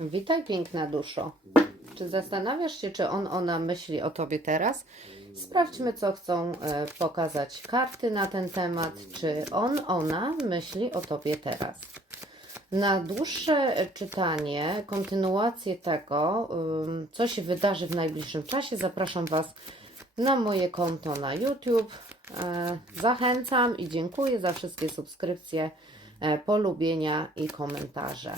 Witaj, piękna duszo. Czy zastanawiasz się, czy on, ona myśli o tobie teraz? Sprawdźmy, co chcą e, pokazać karty na ten temat. Czy on, ona myśli o tobie teraz? Na dłuższe czytanie, kontynuację tego, co się wydarzy w najbliższym czasie, zapraszam Was na moje konto na YouTube. E, Zachęcam i dziękuję za wszystkie subskrypcje, e, polubienia i komentarze.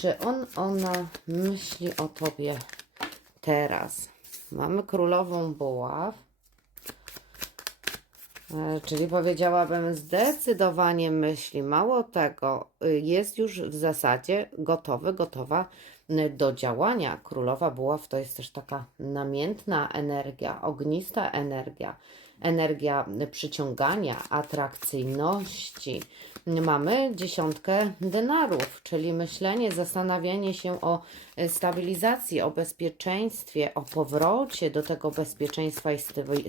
Czy on, ona myśli o tobie teraz? Mamy królową buław. E, Czyli powiedziałabym, zdecydowanie myśli. Mało tego, y, jest już w zasadzie gotowy, gotowa do działania. Królowa buław to jest też taka namiętna energia, ognista energia, energia przyciągania, atrakcyjności. Mamy dziesiątkę denarów, czyli myślenie, zastanawianie się o y, stabilizacji, o bezpieczeństwie, o powrocie do tego bezpieczeństwa i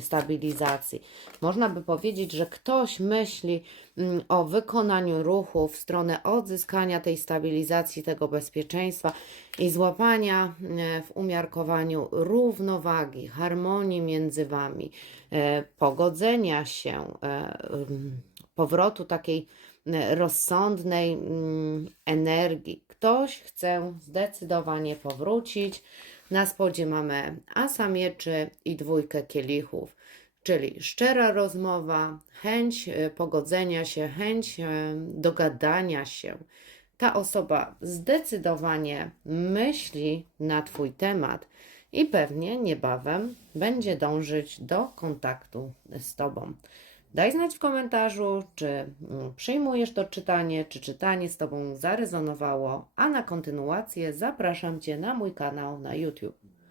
stabilizacji. Można by powiedzieć, że ktoś myśli mm, o wykonaniu ruchu w stronę odzyskania tej stabilizacji, tego bezpieczeństwa i złapania e, w umiarkowaniu równowagi, harmonii między wami, e, pogodzenia się, e, powrotu takiej rozsądnej energii. Ktoś chce zdecydowanie powrócić. Na spodzie mamy asa mieczy i dwójkę kielichów czyli szczera rozmowa, chęć pogodzenia się, chęć dogadania się. Ta osoba zdecydowanie myśli na Twój temat i pewnie niebawem będzie dążyć do kontaktu z Tobą. Daj znać w komentarzu, czy mm, przyjmujesz to czytanie, czy czytanie z Tobą zarezonowało, a na kontynuację zapraszam Cię na mój kanał na YouTube.